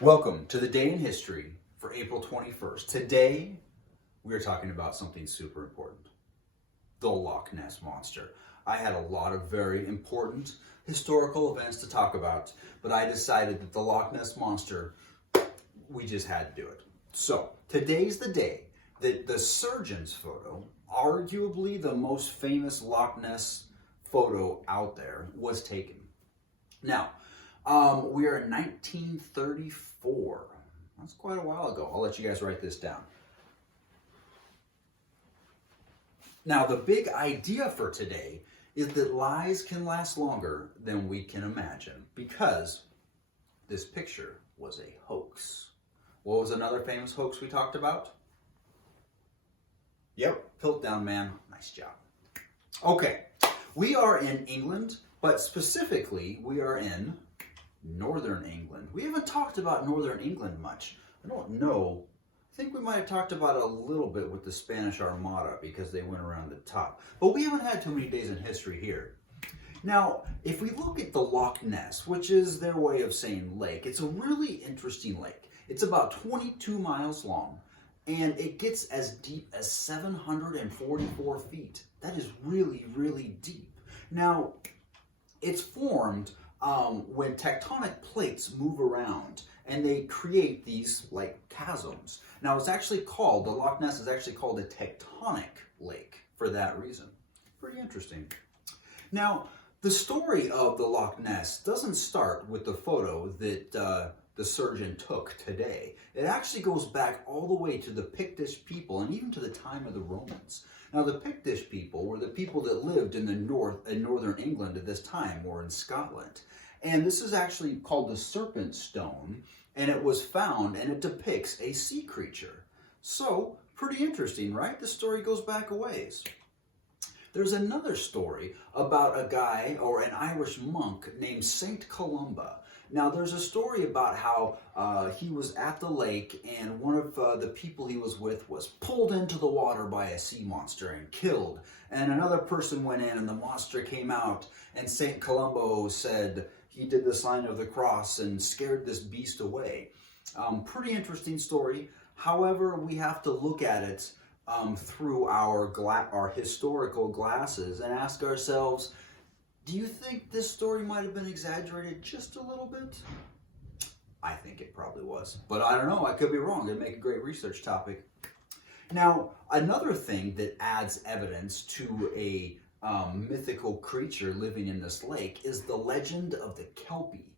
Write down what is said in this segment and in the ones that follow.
Welcome to the Day in History for April 21st. Today, we are talking about something super important, the Loch Ness Monster. I had a lot of very important historical events to talk about, but I decided that the Loch Ness Monster, we just had to do it. So, today's the day that the surgeon's photo, arguably the most famous Loch Ness photo out there, was taken. Now, we are in 1934. That's quite a while ago. I'll let you guys write this down. Now, the big idea for today is that lies can last longer than we can imagine because this picture was a hoax. What was another famous hoax we talked about? Yep, Piltdown Man. Nice job. Okay, we are in England, but specifically we are in Northern England. We haven't talked about Northern England much. I don't know. I think we might have talked about it a little bit with the Spanish Armada because they went around the top. But we haven't had too many days in history here. Now, if we look at the Loch Ness, which is their way of saying lake, it's a really interesting lake. It's about 22 miles long, and it gets as deep as 744 feet. That is really, really deep. Now, it's formed when tectonic plates move around and they create these like chasms. Now it's actually called, the Loch Ness is actually called a tectonic lake for that reason. Pretty interesting. Now, the story of the Loch Ness doesn't start with the photo that the surgeon took today. It actually goes back all the way to the Pictish people and even to the time of the Romans. Now, the Pictish people were the people that lived in the north in northern England at this time, or in Scotland. And this is actually called the Serpent Stone, and it was found, and it depicts a sea creature. So, pretty interesting, right? The story goes back a ways. There's another story about a guy, or an Irish monk, named Saint Columba. Now, there's a story about how he was at the lake and one of the people he was with was pulled into the water by a sea monster and killed. And another person went in and the monster came out, and St. Columba said he did the sign of the cross and scared this beast away. Pretty interesting story. However, we have to look at it through our historical glasses and ask ourselves, do you think this story might have been exaggerated just a little bit? I think it probably was, but I don't know. I could be wrong. It'd make a great research topic. Now, another thing that adds evidence to a mythical creature living in this lake is the legend of the Kelpie,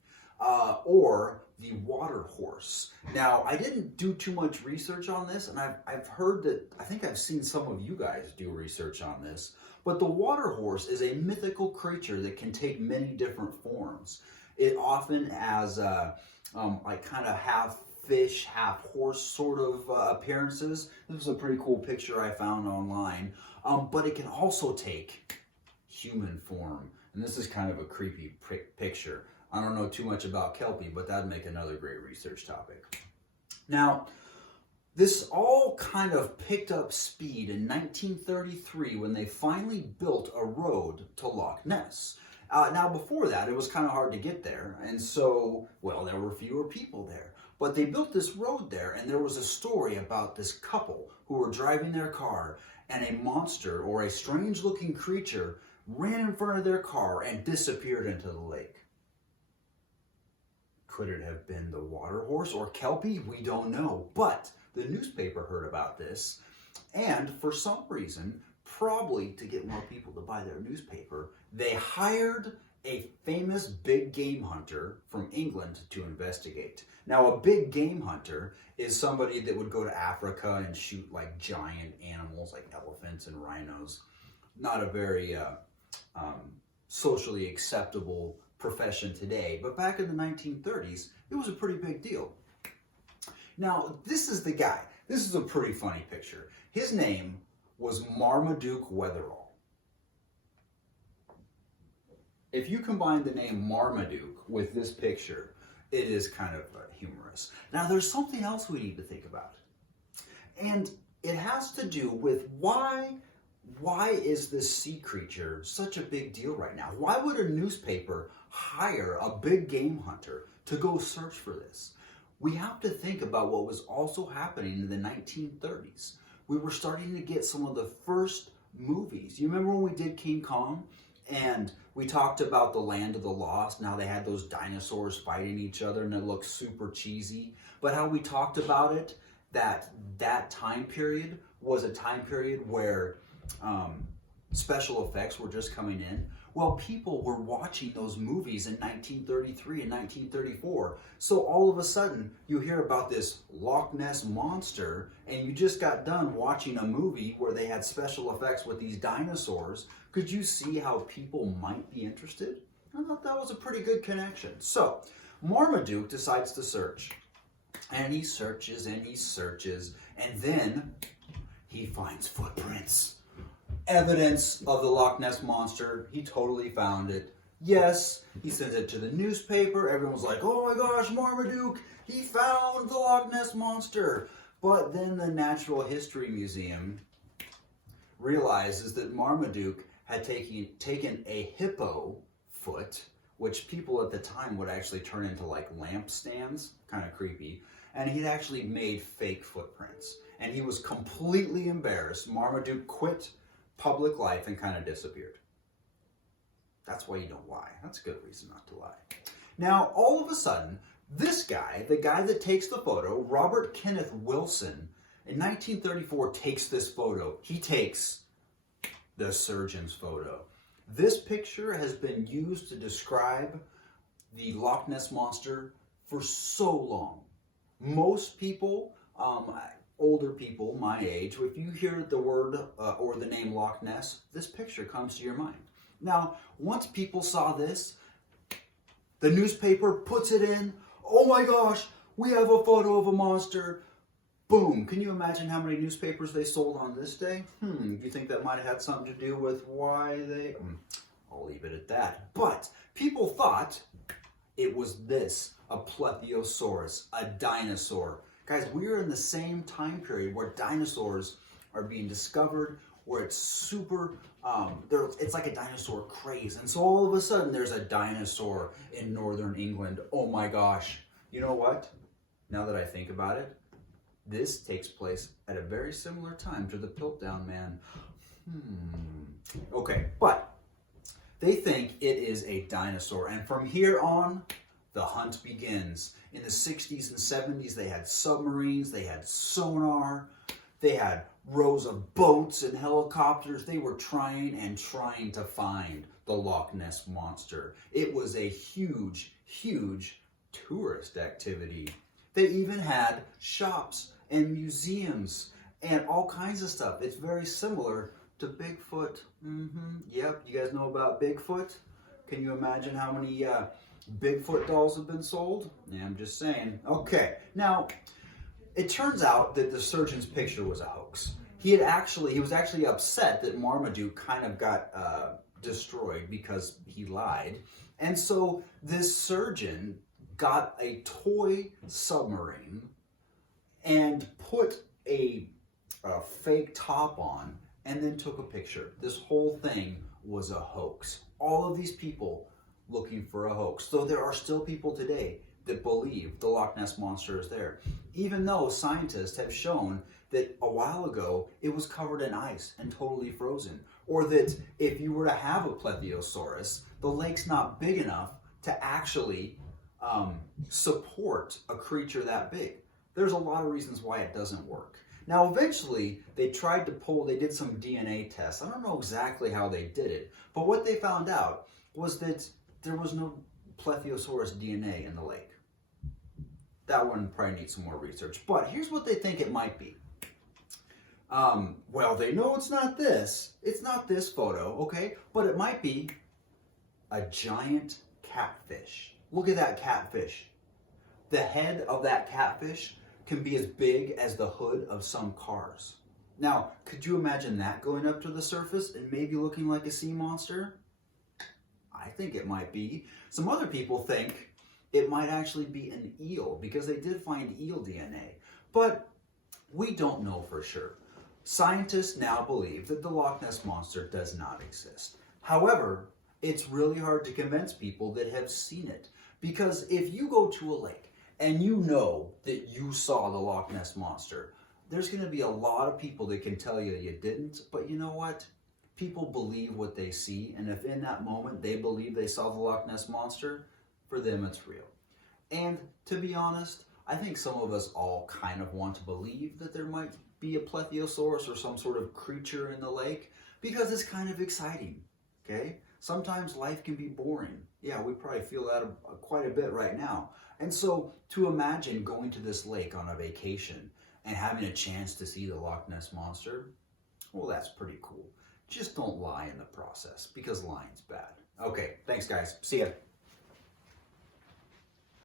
or the water horse. Now, I didn't do too much research on this, and I've heard that, I think I've seen some of you guys do research on this, but the water horse is a mythical creature that can take many different forms. It often has like kind of half fish, half horse sort of appearances. This is a pretty cool picture I found online, but it can also take human form, and this is kind of a creepy picture. I don't know too much about Kelpie, but that'd make another great research topic. Now, this all kind of picked up speed in 1933 when they finally built a road to Loch Ness. Now, before that, it was kind of hard to get there, and so, well, there were fewer people there. But they built this road there, and there was a story about this couple who were driving their car, and a monster, or a strange-looking creature, ran in front of their car and disappeared into the lake. Could it have been the water horse or Kelpie? We don't know. But the newspaper heard about this, and for some reason, probably to get more people to buy their newspaper, they hired a famous big game hunter from England to investigate. Now, a big game hunter is somebody that would go to Africa and shoot like giant animals like elephants and rhinos. Not a very socially acceptable profession today, but back in the 1930s, it was a pretty big deal. Now, this is the guy. This is a pretty funny picture. His name was Marmaduke Wetherall. If you combine the name Marmaduke with this picture, it is kind of humorous. Now, there's something else we need to think about. And it has to do with why is this sea creature such a big deal right now? Why would a newspaper hire a big game hunter to go search for this? we have to think about what was also happening in the 1930s. We were starting to get some of the first movies. You remember when we did King Kong and we talked about the land of the lost and how they had those dinosaurs fighting each other and it looked super cheesy, but how we talked about it, that time period was a time period where special effects were just coming in. Well, people were watching those movies in 1933 and 1934. So all of a sudden, you hear about this Loch Ness monster, and you just got done watching a movie where they had special effects with these dinosaurs. Could you see how people might be interested? I thought that was a pretty good connection. So Marmaduke decides to search. And he searches and he searches, and then he finds footprints. Evidence of the Loch Ness monster. He totally found it. Yes, he sends it to the newspaper. Everyone's like, oh my gosh, Marmaduke, he found the Loch Ness monster. But then the Natural History Museum realizes that Marmaduke had taken a hippo foot, which people at the time would actually turn into like lampstands, kind of creepy, and he'd actually made fake footprints. And he was completely embarrassed. Marmaduke quit public life and kind of disappeared. That's why you don't lie. That's a good reason not to lie. Now, all of a sudden, this guy, the guy that takes the photo, Robert Kenneth Wilson, in 1934 takes this photo. He takes the surgeon's photo. This picture has been used to describe the Loch Ness monster for so long. Most people, older people my age, if you hear the word or the name Loch Ness, this picture comes to your mind. Now, once people saw this, the newspaper puts it in. Oh my gosh, we have a photo of a monster. Boom. Can you imagine how many newspapers they sold on this day? Do you think that might have had something to do with why they... I'll leave it at that. But people thought it was this, a plesiosaurus, a dinosaur. Guys, we are in the same time period where dinosaurs are being discovered, where it's super, it's like a dinosaur craze. And so all of a sudden there's a dinosaur in northern England. Oh my gosh. You know what? Now that I think about it, this takes place at a very similar time to the Piltdown Man. Okay, but they think it is a dinosaur. And from here on, the hunt begins. In the 60s and 70s, they had submarines, they had sonar, they had rows of boats and helicopters. They were trying to find the Loch Ness monster. It was a huge, huge tourist activity. They even had shops and museums and all kinds of stuff. It's very similar to Bigfoot. Yep, you guys know about Bigfoot? Can you imagine how many Bigfoot dolls have been sold? Yeah, I'm just saying. Okay, now it turns out that the surgeon's picture was a hoax. He was actually upset that Marmaduke kind of got destroyed because he lied. And so this surgeon got a toy submarine and put a fake top on and then took a picture. This whole thing was a hoax. All of these people looking for a hoax. Though there are still people today that believe the Loch Ness monster is there, even though scientists have shown that a while ago it was covered in ice and totally frozen, or that if you were to have a plesiosaurus, the lake's not big enough to actually support a creature that big. There's a lot of reasons why it doesn't work. Now, eventually, they did some DNA tests. I don't know exactly how they did it, but what they found out was that there was no plesiosaurus DNA in the lake. That one probably needs some more research, but here's what they think it might be. Well, they know it's not this photo, okay? But it might be a giant catfish. Look at that catfish. The head of that catfish can be as big as the hood of some cars. Now, could you imagine that going up to the surface and maybe looking like a sea monster? I think it might be. Some other people think it might actually be an eel because they did find eel DNA. But we don't know for sure. Scientists now believe that the Loch Ness monster does not exist. However, it's really hard to convince people that have seen it. Because if you go to a lake and you know that you saw the Loch Ness Monster, there's going to be a lot of people that can tell you you didn't, but you know what? People believe what they see, and if in that moment they believe they saw the Loch Ness Monster, for them it's real. And to be honest, I think some of us all kind of want to believe that there might be a plesiosaurus or some sort of creature in the lake because it's kind of exciting, okay? Sometimes life can be boring. Yeah, we probably feel that quite a bit right now. And so to imagine going to this lake on a vacation and having a chance to see the Loch Ness Monster, well, that's pretty cool. Just don't lie in the process because lying's bad. Okay, thanks guys. See ya.